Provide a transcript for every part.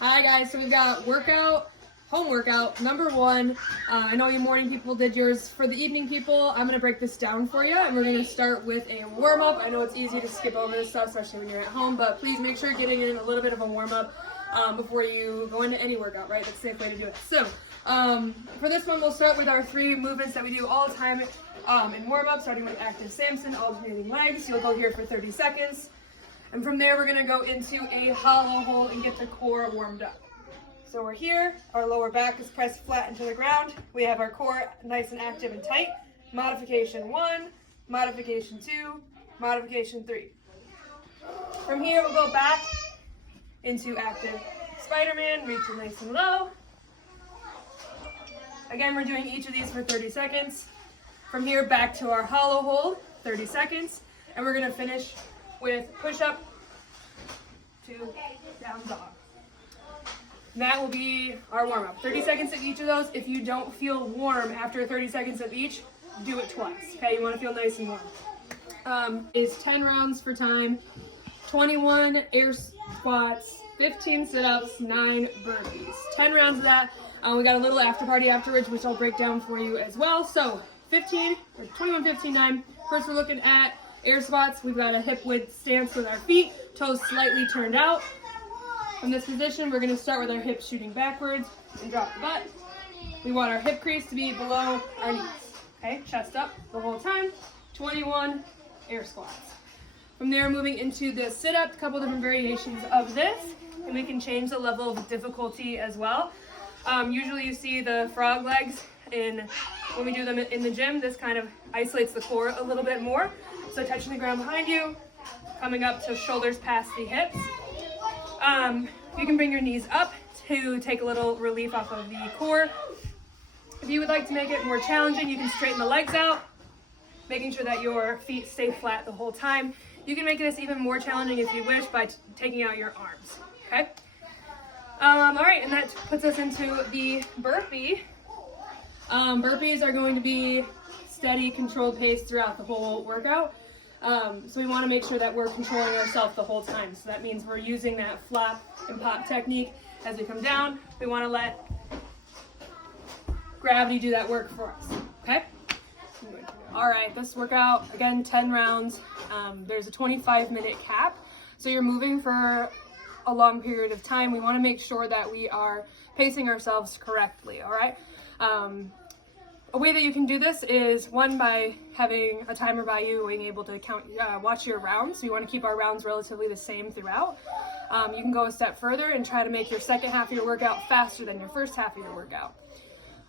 Hi guys, so we've got home workout number one. I know you morning people did yours. For the evening people, I'm gonna break this down for you, and we're gonna start with a warm up. I know it's easy to skip over this stuff, especially when you're at home, but please make sure you're getting in a little bit of a warm up before you go into any workout, right? That's the safe way to do it. So for this one, we'll start with our 3 movements that we do all the time in warm up, starting with active Samson, alternating legs. You'll go here for 30 seconds. And from there, we're gonna go into a hollow hold and get the core warmed up. So we're here, our lower back is pressed flat into the ground. We have our core nice and active and tight. Modification 1, modification 2, modification 3. From here, we'll go back into active Spider-Man, reach it nice and low. Again, we're doing each of these for 30 seconds. From here, back to our hollow hold, 30 seconds. And we're gonna finish with push-up to down dog. And that will be our warm-up. 30 seconds of each of those. If you don't feel warm after 30 seconds of each, do it twice, okay? You wanna feel nice and warm. Is 10 rounds for time, 21 air squats, 15 sit-ups, 9 burpees. 10 rounds of that. We got a little after party afterwards, which I'll break down for you as well. So 21, 15, 9. First we're looking at air squats. We've got a hip width stance with our feet, toes slightly turned out. From this position, we're gonna start with our hips shooting backwards and drop the butt. We want our hip crease to be below our knees, okay? Chest up the whole time, 21 air squats. From there, moving into the sit-up, a couple different variations of this, and we can change the level of difficulty as well. Usually you see the frog legs when we do them in the gym. This kind of isolates the core a little bit more. So touching the ground behind you, coming up to shoulders past the hips. You can bring your knees up to take a little relief off of the core. If you would like to make it more challenging, you can straighten the legs out, making sure that your feet stay flat the whole time. You can make this even more challenging if you wish by taking out your arms, okay? All right, and that puts us into the burpee. Burpees are going to be steady, controlled pace throughout the whole workout. So we want to make sure that we're controlling ourselves the whole time. So that means we're using that flop and pop technique as we come down. We want to let gravity do that work for us, okay? All right, this workout, again, 10 rounds. There's a 25-minute cap. So you're moving for a long period of time. We want to make sure that we are pacing ourselves correctly, all right? A way that you can do this is, one, by having a timer by you, being able to watch your rounds. So you want to keep our rounds relatively the same throughout. You can go a step further and try to make your second half of your workout faster than your first half of your workout.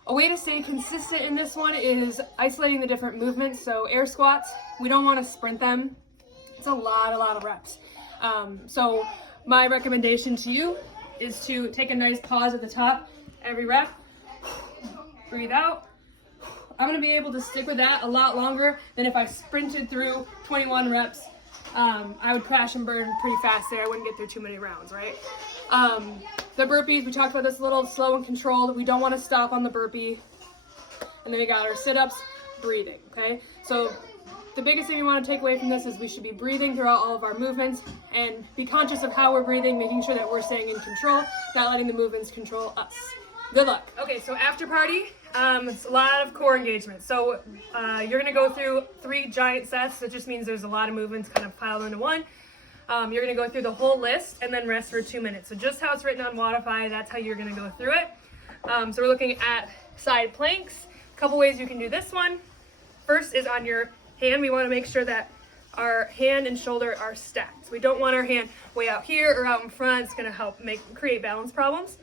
A way to stay consistent in this one is isolating the different movements. So air squats, we don't want to sprint them. It's a lot of reps. So my recommendation to you is to take a nice pause at the top every rep. Breathe out. I'm gonna be able to stick with that a lot longer than if I sprinted through 21 reps. I would crash and burn pretty fast there. I wouldn't get through too many rounds, right? The burpees, we talked about this a little, slow and controlled. We don't wanna stop on the burpee. And then we got our sit-ups, breathing, okay? So the biggest thing we wanna take away from this is we should be breathing throughout all of our movements and be conscious of how we're breathing, making sure that we're staying in control, not letting the movements control us. Good luck. Okay, so after party, it's a lot of core engagement. So you're gonna go through 3 giant sets. That just means there's a lot of movements kind of piled into one. You're gonna go through the whole list and then rest for 2 minutes. So just how it's written on Wodify, that's how you're gonna go through it. So we're looking at side planks. A couple ways you can do this one. First is on your hand. We wanna make sure that our hand and shoulder are stacked. So we don't want our hand way out here or out in front. It's gonna help create balance problems.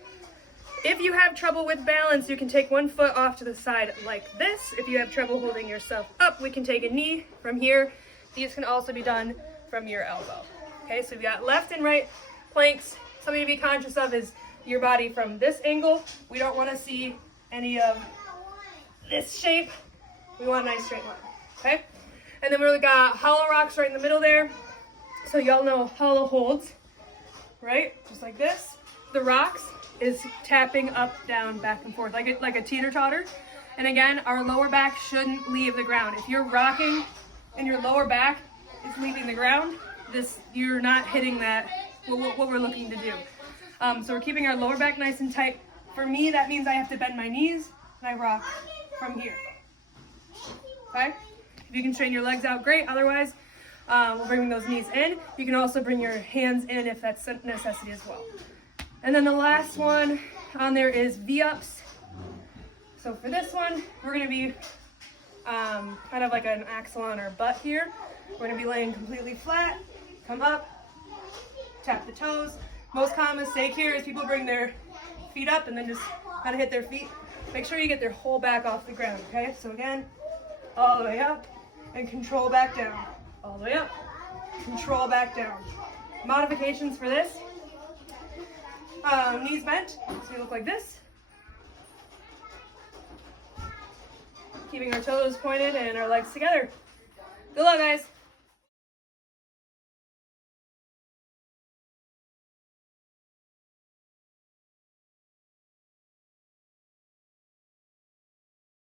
If you have trouble with balance, you can take one foot off to the side like this. If you have trouble holding yourself up, we can take a knee from here. These can also be done from your elbow. Okay, so we've got left and right planks. Something to be conscious of is your body from this angle. We don't want to see any of this shape. We want a nice straight line, okay? And then we've got hollow rocks right in the middle there. So y'all know hollow holds, right? Just like this. The rocks is tapping up, down, back and forth, like a teeter-totter. And again, our lower back shouldn't leave the ground. If you're rocking and your lower back is leaving the ground, you're not hitting that, what we're looking to do. So we're keeping our lower back nice and tight. For me, that means I have to bend my knees and I rock from here. Okay? If you can straighten your legs out, great. Otherwise, we'll bring those knees in. You can also bring your hands in if that's a necessity as well. And then the last one on there is V-ups. So for this one, we're gonna be kind of like an axle on our butt here. We're gonna be laying completely flat, come up, tap the toes. Most common mistake here is people bring their feet up and then just kind of hit their feet. Make sure you get their whole back off the ground, okay? So again, all the way up and control back down. All the way up, control back down. Modifications for this, knees bent, so you look like this. Keeping our toes pointed and our legs together. Good luck, guys.